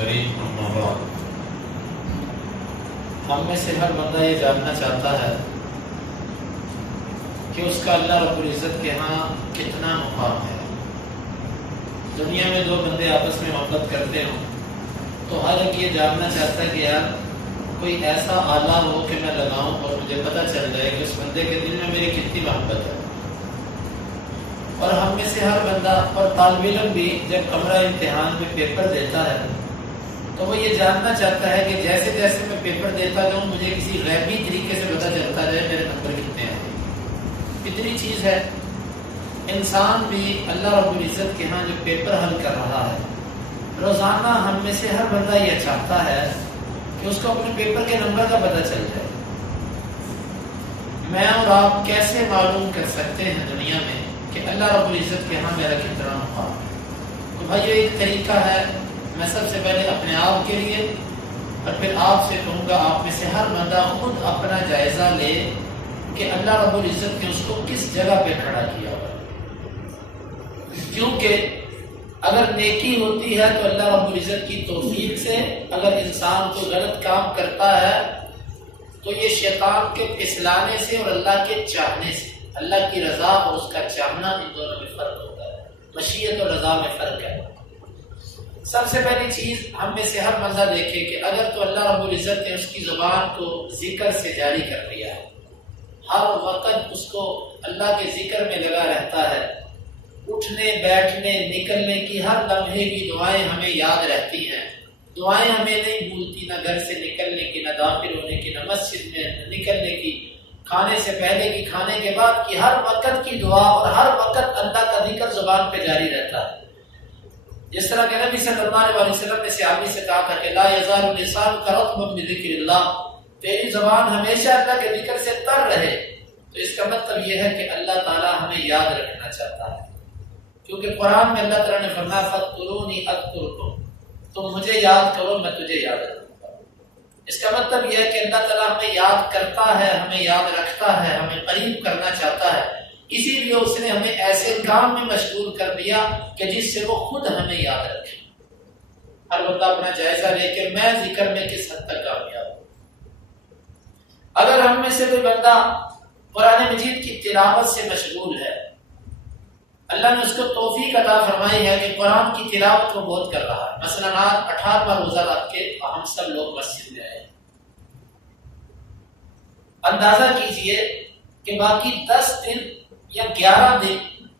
الكريم أما بعد ہم میں سے ہر بندہ یہ جاننا چاہتا ہے کہ اس کا اللہ رب العزت کے ہاں کتنا مقام ہے۔ دنیا میں دو بندے آپس میں محبت کرتے ہوں تو ہر ایک یہ جاننا چاہتا ہے کہ یار کوئی ایسا آلہ ہو کہ میں لگاؤں اور مجھے پتہ چل جائے کہ اس بندے کے دل میں میری کتنی محبت ہے۔ اور ہم میں سے ہر بندہ اور طالب علم بھی جب کمرہ امتحان میں پیپر دیتا ہے تو وہ یہ جاننا چاہتا ہے کہ جیسے جیسے میں پیپر دیتا جاؤں مجھے کسی غیبی طریقے سے پتہ چلتا جائے میرے نمبر کتنے ہیں۔ کتنی چیز ہے، انسان بھی اللہ رب العزت کے ہاں جو پیپر حل کر رہا ہے، روزانہ ہم میں سے ہر بندہ یہ چاہتا ہے کہ اس کو اپنے پیپر کے نمبر کا پتہ چل جائے۔ میں اور آپ کیسے معلوم کر سکتے ہیں دنیا میں کہ اللہ رب العزت کے ہاں میرا کتنا مقام ہے؟ تو بھائی ایک طریقہ ہے، میں سب سے پہلے اپنے آپ کے لیے اور پھر آپ سے کہوں گا آپ میں سے ہر بندہ خود اپنا جائزہ لے کہ اللہ رب العزت نے اس کو کس جگہ پہ کھڑا کیا ہوا۔ کیونکہ اگر نیکی ہوتی ہے تو اللہ رب العزت کی توفیق سے، اگر انسان کو غلط کام کرتا ہے تو یہ شیطان کے پھسلانے سے اور اللہ کے چاہنے سے، اللہ کی رضا اور اس کا چاہنا، ان دونوں میں فرق ہوتا ہے۔ مشیت اور رضا میں فرق ہے۔ سب سے پہلی چیز ہم میں سے ہر بندہ دیکھے کہ اگر تو اللہ رب العزت نے اس کی زبان کو ذکر سے جاری کر دیا ہے، ہر وقت اس کو اللہ کے ذکر میں لگا رہتا ہے، اٹھنے بیٹھنے نکلنے کی ہر لمحے کی دعائیں ہمیں یاد رہتی ہیں، دعائیں ہمیں نہیں بھولتی، نہ گھر سے نکلنے کی، نہ داخل ہونے کی، نہ مسجد میں نکلنے کی، کھانے سے پہلے کی، کھانے کے بعد کی، ہر وقت کی دعا اور ہر وقت اللہ کا ذکر زبان پہ جاری رہتا ہے۔ جس طرح کہ نبی صلی اللہ علیہ وسلم نے صحابی سے کہا تھا کہ لا یزال لسان رطبا بذکر اللہ، تیری زبان ہمیشہ اللہ کے ذکر سے تر رہے۔ تو اس کا مطلب یہ ہے کہ اللہ تعالیٰ ہمیں یاد رکھنا چاہتا ہے، کیونکہ قرآن میں اللہ تعالیٰ نے فرمایا فاذکرونی اذکرکم، تم مجھے یاد کرو میں تجھے یاد رکھوں گا۔ اس کا مطلب یہ ہے کہ اللہ تعالیٰ ہمیں یاد کرتا ہے، ہمیں یاد رکھتا ہے، ہمیں قریب کرنا چاہتا ہے، اسی لیے اس نے ہمیں ایسے کام میں مشغول کر دیا کہ جس سے وہ خود ہمیں یاد رکھے۔ ہر بندہ اپنا جائزہ لے کہ میں ذکر میں کس حد تک کامیاب ہوں۔ اگر ہم میں سے کوئی بندہ قرآن مجید کی تلاوت سے مشغول ہے، اللہ نے اس کو توفیق عطا فرمائی ہے کہ قرآن کی تلاوت کو بہت کر رہا ہے، مثلا آج 18واں روزہ رکھ کے ہم سب لوگ مسجد میں آئے، اندازہ کیجئے کہ باقی 10 دن یا 11 دن،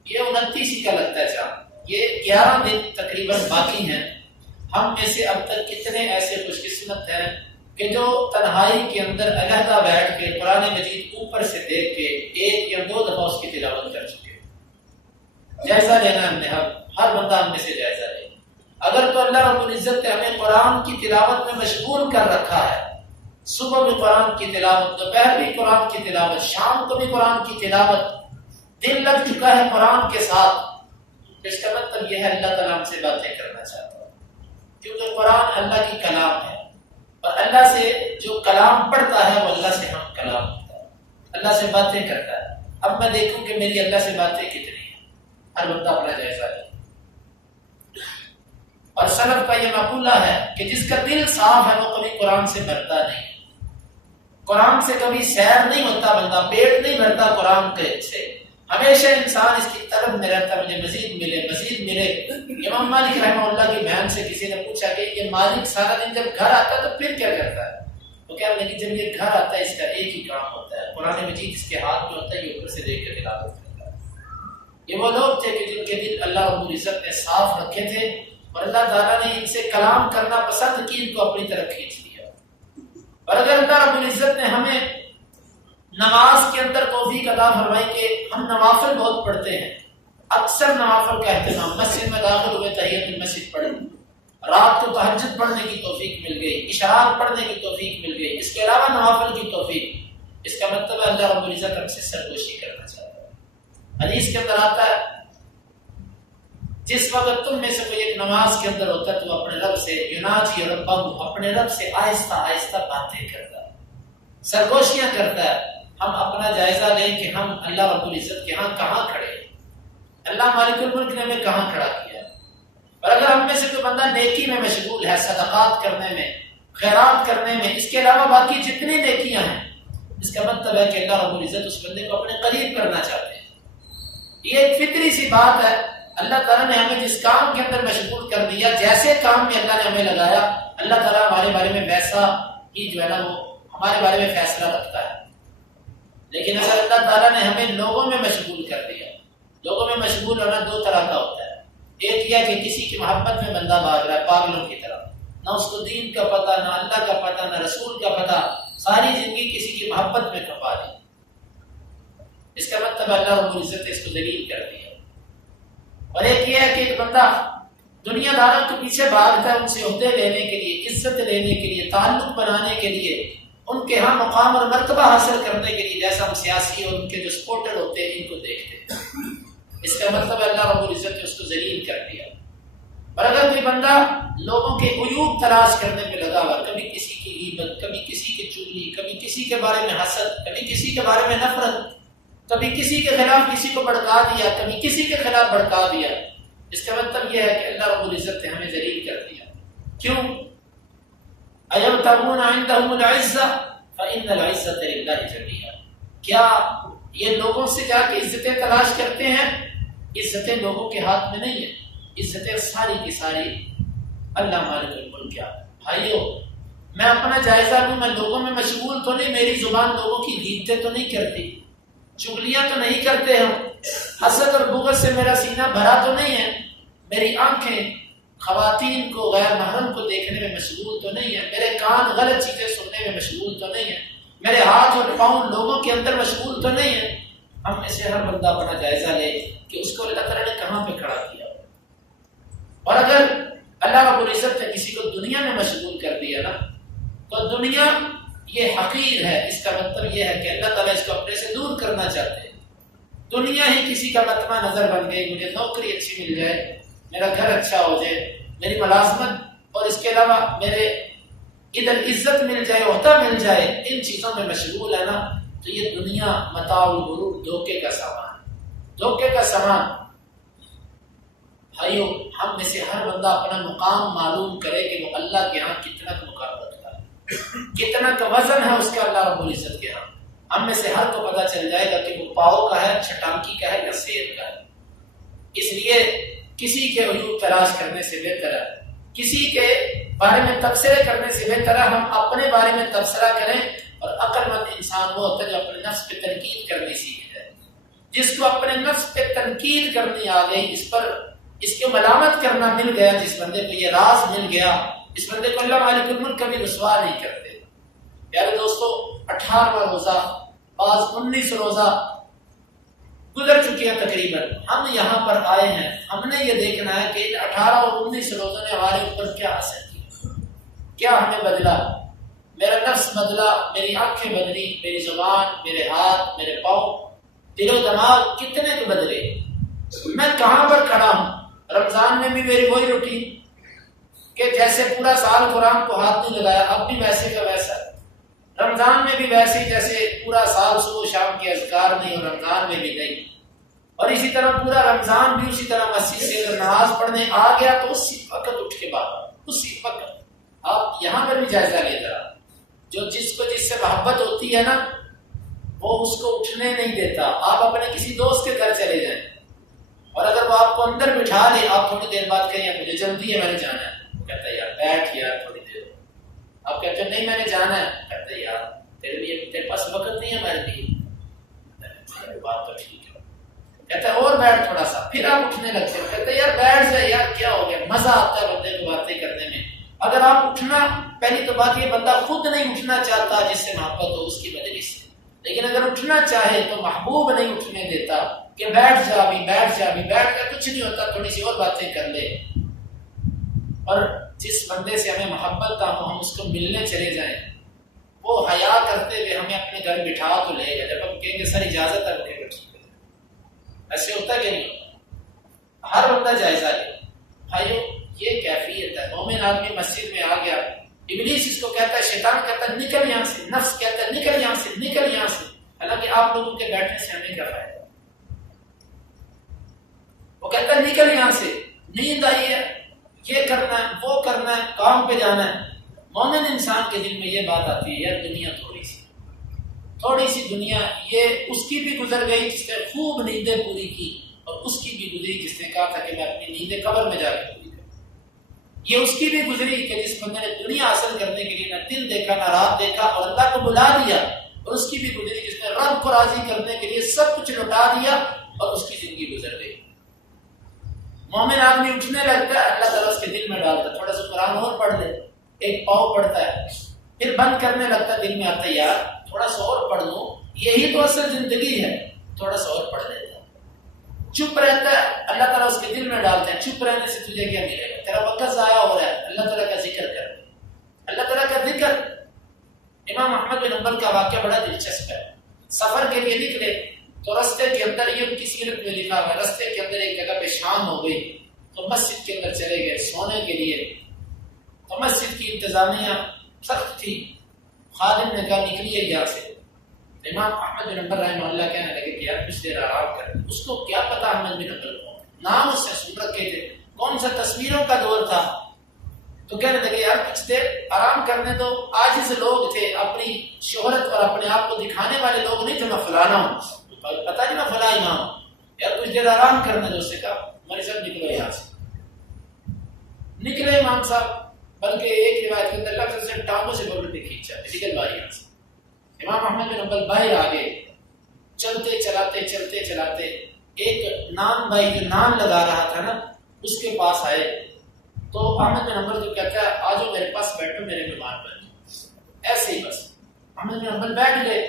یہ 29 ہی کا لگتا ہے چاند، یہ 11 دن تقریباً باقی ہیں۔ ہم میں سے اب تک کتنے ایسے خوش قسمت ہیں کہ جو تنہائی کے اندر علیحدہ بیٹھ کے قرآن مجید اوپر سے دیکھ کے 1 یا 2 دفعہ اس کی تلاوت کر چکے۔ جائزہ لینا ہم نے، ہر بندہ ہم میں سے جائزہ لے۔ اگر تو اللہ رب العزت نے ہمیں قرآن کی تلاوت میں مشغول کر رکھا ہے، صبح بھی قرآن کی تلاوت، دوپہر بھی قرآن کی تلاوت، شام کو بھی قرآن کی تلاوت، دل لگ چکا ہے قرآن کے ساتھ، اس کا مطلب یہ ہے اللہ تعالیٰ ہم سے باتیں کرنا چاہتا ہے، کیونکہ قرآن اللہ کی کلام ہے، اور اللہ سے جو کلام پڑھتا ہے وہ اللہ سے ہم کلام ہوتا ہے، اللہ سے باتیں کرتا ہے۔ اب میں دیکھوں کہ میری اللہ سے باتیں کتنی ہیں، ہر بندہ اپنا جائزہ لے۔ اور سلف کا یہ مقولہ ہے کہ جس کا دل صاف ہے وہ کبھی قرآن سے بھرتا نہیں، قرآن سے کبھی سیر نہیں ہوتا، بندہ پیٹ نہیں بھرتا قرآن کے سے، ہمیشہ انسان اس کی طلب میں رہتا، مجھے مزید ملے مزید ملے۔ امام مالک رحمہ اللہ کی بہن سے کسی نے پوچھا کہ یہ مالک سارا دن جب گھر آتا ہے تو پھر کیا کرتا ہے؟ وہ کہا کہ جب یہ گھر آتا ہے اس کا ایک ہی کام ہوتا ہے، قرآن مجید اس کے ہاتھ میں ہوتا ہے، یہ اوپر سے دیکھ کے تلاوت کرتا ہے۔ یہ وہ لوگ تھے کہ جن کے دل اللہ رب العزت نے صاف رکھے تھے، اور اللہ تعالیٰ نے ان سے کلام کرنا پسند کی، ان کو اپنی طرف کھینچ لیا۔ اور اگر اللہ رب العزت نے ہمیں نماز کے اندر توفیق عطا فرمائی کہ ہم نوافل بہت پڑھتے ہیں، اکثر نوافل کا اہتمام، مسجد میں داخل ہوئے تحیۃ المسجد پڑھی، رات کو تہجد پڑھنے کی توفیق مل گئی، اشراق پڑھنے کی توفیق مل گئی، اس کے علاوہ نوافل کی توفیق، اس کا مطلب ہے اللہ رب العزت ہم سے سرگوشی کرنا چاہتا ہے۔ حدیث کے اندر آتا ہے جس وقت تم میں سے کوئی ایک نماز کے اندر ہوتا ہے تو اپنے رب سے یناجی ربہ، اپنے رب سے آہستہ آہستہ باتیں کرتا ہے، سرگوشیاں کرتا ہے۔ ہم اپنا جائزہ لیں کہ ہم اللہ رب العزت کے ہاں کہاں کھڑے ہیں، اللہ مالک الملک نے ہمیں کہاں کھڑا کیا ہے۔ اور اگر ہم میں سے کوئی بندہ نیکی میں مشغول ہے، صدقات کرنے میں، خیرات کرنے میں، اس کے علاوہ باقی جتنی نیکیاں ہیں، اس کا مطلب ہے کہ اللہ رب العزت اس بندے کو اپنے قریب کرنا چاہتے ہیں۔ یہ ایک فطری سی بات ہے۔ اللہ تعالیٰ نے ہمیں جس کام کے اندر مشغول کر دیا، جیسے کام میں اللہ نے ہمیں لگایا، اللہ تعالیٰ ہمارے بارے میں ویسا ہی جو ہے نا وہ ہمارے بارے میں فیصلہ رکھتا ہے۔ لیکن اگر اللہ تعالیٰ نے ہمیں لوگوں میں مشغول کر دیا، لوگوں میں مشغول ہونا دو طرح کا ہوتا ہے۔ ایک یہ کہ کسی کی محبت میں بندہ بھاگ رہا ہے پاگلوں کی طرح، نہ اس کو دین کا پتہ، نہ اللہ کا پتہ، نہ رسول کا پتہ، ساری زندگی کسی کی محبت میں کھپا دی۔ اس کا مطلب اللہ رب العزت نے اس کو ذلیل کر دیا۔ اور ایک یہ ہے کہ ایک بندہ دنیا داروں کے پیچھے بھاگتا ہے ان سے عہدے لینے کے لیے، عزت لینے کے لیے، تعلق بنانے کے لیے، ان کے ہاں مقام اور مرتبہ حاصل کرنے کے لیے، جیسا ہم سیاسی اور ان کے جو سپورٹر ہوتے ہیں ان کو دیکھتے ہیں۔ اس کا مطلب اللہ رب العزت نے اس کو ذلیل کر دیا۔ اور اگر کوئی بندہ لوگوں کے عیوب تلاش کرنے میں لگا ہوا، کبھی کسی کی غیبت، کبھی کسی کی چغلی، کبھی کسی کے بارے میں حسد، کبھی کسی کے بارے میں نفرت، کبھی کسی کے خلاف کسی کو بھڑکا دیا، کبھی کسی کے خلاف بھڑکا دیا، اس کا مطلب یہ ہے کہ اللہ رب العزت نے ہمیں ذلیل کر دیا۔ کیوں؟ اَيَبْتَغُونَ عِندَهُمُ الْعِزَّةَ فَإِنَّ الْعِزَّةَ لِلَّهِ جَمِيعًا۔ کیا یہ لوگوں سے جا کے عزتیں تلاش کرتے ہیں؟ عزتیں لوگوں کے ہاتھ میں نہیں ہیں، عزتیں ساری کی ساری اللہ مالک الملک کیا۔ بھائیو، میں اپنا جائزہ لوں، میں لوگوں میں مشغول تو نہیں، میری زبان لوگوں کی غیبتیں تو نہیں کرتی، چغلیاں تو نہیں کرتے ہم، حسد اور بغض سے میرا سینہ بھرا تو نہیں ہے، میری آنکھیں خواتین کو، غیر محرم کو دیکھنے میں مشغول تو نہیں ہے، میرے کان غلط چیزیں سننے میں مشغول تو نہیں ہے، میرے ہاتھ اور پاؤں لوگوں کے اندر مشغول تو نہیں ہے۔ ہم اسے ہر بندہ اپنا جائزہ لے کہ اس کو اللہ تعالیٰ نے کہاں پہ کھڑا کیا۔ اور اگر اللہ رب العزت نے کسی کو دنیا میں مشغول کر دیا نا، تو دنیا یہ حقیر ہے، اس کا مطلب یہ ہے کہ اللہ تعالیٰ اس کو اپنے سے دور کرنا چاہتے ہیں۔ دنیا ہی کسی کا مطمع نظر بن گئی، مجھے نوکری اچھی مل جائے، میرا گھر اچھا ہو جائے، میری ملازمت اور اس کے علاوہ میرے ادھر عزت مل جائے، عہدہ مل جائے، ان چیزوں میں مشغول ہے نا، تو یہ دنیا متاع الغرور، دھوکے کا سامان، دھوکے کا سامان۔ بھائیو، ہم میں سے ہر بندہ اپنا مقام معلوم کرے کہ وہ اللہ کے ہاں کتنا مقام رکھتا ہے، کتنا کا وزن ہے اس کا اللہ رب العزت کے ہاں۔ ہم میں سے ہر کو پتہ چل جائے گا کہ وہ پاؤ کا ہے، چھٹانکی کا ہے یا سیر کا ہے۔ اس لیے کسی کے عیوب تلاش کرنے سے بہتر ہے، کسی کے بارے میں تبصرے کرنے سے بہتر ہے ہم اپنے بارے میں تبصرہ کریں۔ اور عقل مند انسان وہ ہوتا ہے جو اپنے نفس پہ تنقید کرنی سیکھ جائے۔ جس کو اپنے نفس پہ تنقید کرنی آ گئی، اس کے ملامت کرنا مل گیا، جس بندے کو یہ راز مل گیا، اس بندے کو اللہ مالک الملک کبھی رسوا نہیں کرتے۔ پیارے دوستو، 18واں روزہ، بعض 19 روزہ گزر چکی ہیں تقریباً۔ ہم یہاں پر آئے ہیں، ہم نے یہ دیکھنا ہے کہ 18 اور 19 روزوں نے ہمارے اوپر کیا اثر کیا، کیا ہمیں بدلا۔ میرا نفس بدلا، میری آنکھیں بدلی، میری زبان، میرے ہاتھ، میرے پاؤں، دل و دماغ کتنے کے بدلے۔ میں کہاں پر کھڑا ہوں؟ رمضان میں بھی میری وہی روٹین کہ جیسے پورا سال قرآن کو ہاتھ نہیں لگایا، اب بھی ویسے کا ویسا۔ رمضان میں بھی ویسے ہی جیسے پورا سال صبح شام کے اذکار نہیں، اور رمضان میں بھی نہیں۔ اور اسی طرح پورا رمضان بھی اسی طرح مسجد سے اگر نماز پڑھنے آ گیا تو اسی وقت اٹھ کے باہر، اسی وقت۔ آپ یہاں پر بھی جائزہ لیتا رہا، جو جس کو جس سے محبت ہوتی ہے نا، وہ اس کو اٹھنے نہیں دیتا۔ آپ اپنے کسی دوست کے گھر چلے جائیں، اور اگر وہ آپ کو اندر بٹھا لے، آپ تھوڑی دیر بعد کہیں مجھے جلدی ہے، میں نے جانا ہے، وہ کہتا ہے یار بیٹھ یار تھوڑی دیر۔ آپ کہتے ہیں نہیں میں نے جانا ہے، کہتا ہے یار تیرے پاس وقت نہیں ہے میرے لیے۔ بات تو ٹھیک ہے، کہتا ہے اور بیٹھ تھوڑا سا، پھر آپ اٹھنے لگتے ہیں، کہتے ہیں یار بیٹھ جائے یار، کیا ہو گیا۔ مزہ آتا ہے بندے کو باتیں کرنے میں۔ اگر آپ اٹھنا، پہلی تو بات یہ بندہ خود نہیں اٹھنا چاہتا جس سے محبت ہو اس کی مجلس سے، لیکن اگر اٹھنا چاہے تو محبوب نہیں اٹھنے دیتا کہ بیٹھ جا بھی، بیٹھ جا بھی، بیٹھ کر کچھ نہیں ہوتا، تھوڑی سی اور باتیں کر لے۔ اور جس بندے سے ہمیں محبت نہ ہو، ہم اس کو ملنے چلے جائیں، وہ حیا کرتے ہوئے ہمیں اپنے گھر بٹھا تو لے گا، جب ہم کہیں گے سر اجازت ہے رکھے بیٹھے، ایسے ہوتا کہ نہیں ہوتا؟ ہر بندہ جائزہ لے۔ بھائیو، یہ کیفیت ہے۔ مومن آدمی مسجد میں آ گیا، ابلیس اس کو کہتا ہے، شیطان کہتا ہے نکل یہاں سے، نفس کہتا ہے نکل یہاں سے، نکل یہاں سے۔ حالانکہ آپ لوگوں کے بیٹھنے سے ہمیں کیا فائدہ؟ وہ کہتا ہے نکل یہاں سے، نیند آئی ہے، یہ کرنا ہے، وہ کرنا ہے، کام پہ جانا ہے۔ مومن انسان کے دل میں یہ بات آتی ہے یار دنیا تھوڑی سی دنیا، یہ اس کی بھی گزر گئی جس نے خوب نیندیں پوری کی، اور اس کی بھی گزری جس نے کہا تھا کہ میں اپنی نیندیں قبر میں جا کے پوری کروں۔ یہ اس کی بھی گزری کہ جس بندے نے دنیا حاصل کرنے کے لیے نہ دن دیکھا نہ رات دیکھا اور اللہ کو بلا دیا، اور اس کی بھی گزری جس نے رب کو راضی کرنے کے لیے سب کچھ لوٹا دیا اور اس کی زندگی گزر گئی۔ مومن آدمی اٹھنے لگتا ہے، اللہ تعالیٰ اس کے دل میں ڈالتا ہے تھوڑا سا قرآن اور پڑھ لے، ایک پاؤ پڑھتا ہے، پھر بند کرنے لگتا ہے، دل میں آتا ہے یار تھوڑا سا اور پڑھ لوں، یہی تو اصل زندگی ہے، تھوڑا سا اور پڑھ لیتا ہے۔ چپ رہتا ہے، اللہ تعالیٰ اس کے دل میں ڈالتا ہے چپ رہنے سے تجھے کیا ملے گا، تیرا وقت ضائع ہو رہا ہے، اللہ تعالیٰ کا ذکر کر، اللہ تعالیٰ کا ذکر۔ امام احمد بن حنبل کا واقعہ بڑا دلچسپ ہے۔ سفر کے لیے نکلے تو رستے کے اندر، یہ کی سیرت میں لکھا ہوا ہے، رستے کے اندر ایک جگہ پہ شام ہو گئی تو مسجد کے اندر چلے گئے سونے کے لیے، تو مسجد کی انتظامیہ سخت تھی، خادم نے کہا نکلیے یہاں سے۔ امام احمد بن حنبل رحمہ اللہ کہنے لگے کہ یار کچھ دیر آرام کر، اس کو کیا پتا احمد بن حنبل کو، نام اس سے سن رکھے تھے، کون سا تصویروں کا دور تھا، تو کہنے لگے یار کچھ دیر آرام کرنے دو، عاجز لوگ تھے، اپنی شہرت اور اپنے آپ کو دکھانے والے لوگ نہیں تھے، میں فلانا ہوں، پتا نہیں میں فلاں امام ہوں، یار کچھ دیر آرام کرنے دو۔ اس سے کہا میرے ساتھ نکلو یہاں سے۔ نکلے امام صاحب، بلکہ ایک روایت کے اندر لفظ سے ٹانگوں سے پکڑ کے کھینچا، نکل باہر یہاں سے۔ امام احمد بن حنبل باہر آگے چلتے چلاتے ایک نان بھائی جو نان لگا رہا تھا نا اس کے پاس آئے، تو احمد بن حنبل کو کہتا ہے آجو میرے پاس بیٹھو، میرے مہمان بن جاؤ، ایسے ہی بس۔ احمد بن حنبل بیٹھ گئے۔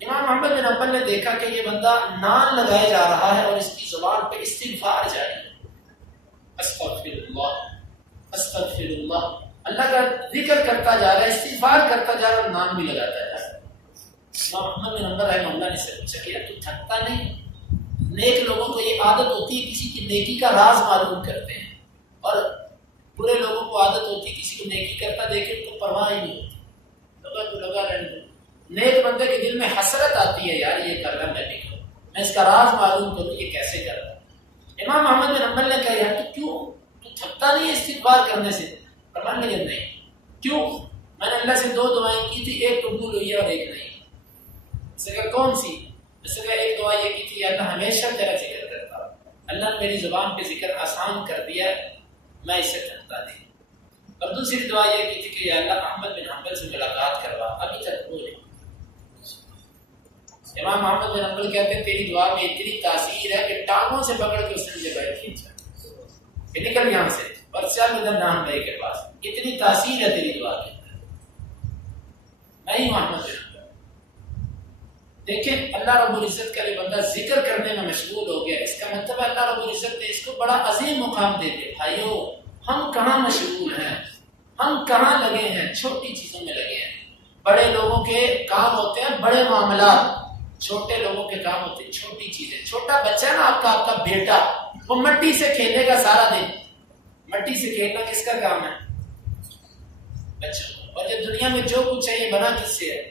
امام احمد بن حنبل نے دیکھا کہ یہ بندہ نان لگائے جا رہا ہے اور اس کی زبان پہ استغفار جاری ہے، استغفر اللہ استغفر اللہ، اللہ کا ذکر کرتا جا رہا ہے، استغفار کرتا جا رہا ہے، نام بھی لگاتا جا رہا ہے۔ امام احمد بن حنبل رحمہ اللہ نے سے پوچھا کہ تو تھکتا نہیں؟ نیک لوگوں کو یہ عادت ہوتی ہے کسی کی نیکی کا راز معلوم کرتے ہیں، اور برے لوگوں کو عادت ہوتی ہے کسی کو نیکی کرتا دیکھے تو پرواہ ہی نہیں ہوتی، لگا رہنے دو۔ نیک بندے کے دل میں حسرت آتی ہے یار یہ کر رہا میں بھی کروں، میں اس کا راز معلوم کروں یہ کیسے کر رہا ہے۔ امام احمد بن حنبل نے کہا یار تو تھکتا نہیں استغفار کرنے سے؟ فرمانے لگے نہیں۔ کیوں؟ میں نے اللہ سے 2 دعائیں کی تھی، ایک قبول ہوئی ہے اور ایک نہیں۔ اس نے کہا کون سی؟ اس نے کہا ایک دعا یہ کی تھی اللہ ہمیشہ تیرا ذکر کرتا ہوں، اللہ نے میری زبان پہ ذکر آسان کر دیا، میں اسے تھکتا نہیں۔ اور دوسری دعا یہ کی تھی کہ یا اللہ احمد بن حنبل سے ملاقات کروا، ابھی تک وہ نہیں۔ امام احمد بن حنبل کہتے ہیں تیری دعا میں اتنی تاثیر ہے کہ ٹانگوں سے پکڑ کے اس نے مجھے بیٹھ کھینچا کہ نکل یہاں سے اور چل ادھر نان بھائی کے پاس، اتنی تاثیر ہے تیری دعا کے اندر۔ میں ہی احمد بن حنبل۔ دیکھیں اللہ رب العزت کا یہ بندہ ذکر کرنے میں مشغول ہو گیا، اس کا مطلب ہے اللہ رب العزت نے اس کو بڑا عظیم مقام دے دیا۔ بھائیو ہم کہاں مشغول ہیں، ہم کہاں لگے ہیں، چھوٹی چیزوں میں لگے ہیں۔ بڑے لوگوں کے کام ہوتے ہیں بڑے معاملات، چھوٹے لوگوں کے کام ہوتے ہیں چھوٹی چیزیں۔ چھوٹا بچہ نا آپ کا بیٹا، وہ مٹی سے کھیلے گا سارا دن، مٹی سے کھیلنا کس کا کام ہے؟ بچوں۔ اور یہ دنیا میں جو کچھ ہے یہ بنا کس سے ہے؟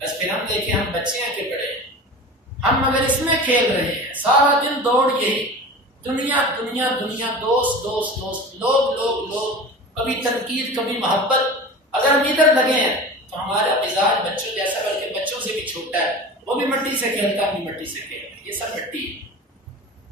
بس پھر ہم دیکھیں ہم بچے ہیں کہ بڑے ہیں، ہم اگر اس میں کھیل رہے ہیں سارا دن دوڑ، یہی دنیا دنیا دنیا، دوست دوست دوست، لوگ لوگ لوگ، کبھی تنقید کبھی محبت، اگر ہم ادھر لگے ہیں تو ہمارا مزاج بچوں جیسا، بلکہ بچوں سے بھی چھوٹا ہے، وہ بھی مٹی سے کھیلتا، ہم بھی مٹی سے کھیلتے، یہ سب مٹی ہے۔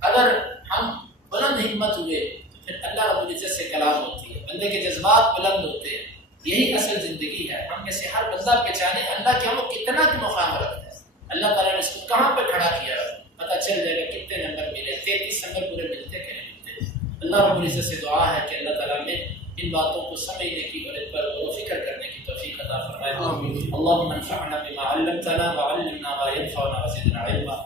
اگر ہم بلند ہمت ہوئے تو پھر اللہ رب العزت سے کلام ہوتی ہے، بندے کے جذبات بلند ہوتے ہیں، یہی اصل زندگی ہے۔ ہم میں سے ہر بندہ پہچانے اللہ کے ہم کتنا مقام رکھتا ہے، اللہ تعالیٰ نے اس کو کہاں پہ کھڑا کیا، پتہ چل جائے گا کتنے نمبر ملے، 33 نمبر پورے ملتے کہ نہیں ملتے۔ اللہ رب العزت سے دعا ہے کہ اللہ تعالیٰ میں ان باتوں کو سمجھنے کی اور ان پر غور و فکر کرنے کی توفیق عطا فرمائے۔ اللهم انفعنا بما علمتنا وعلمنا ما ينفعنا وزدنا علما۔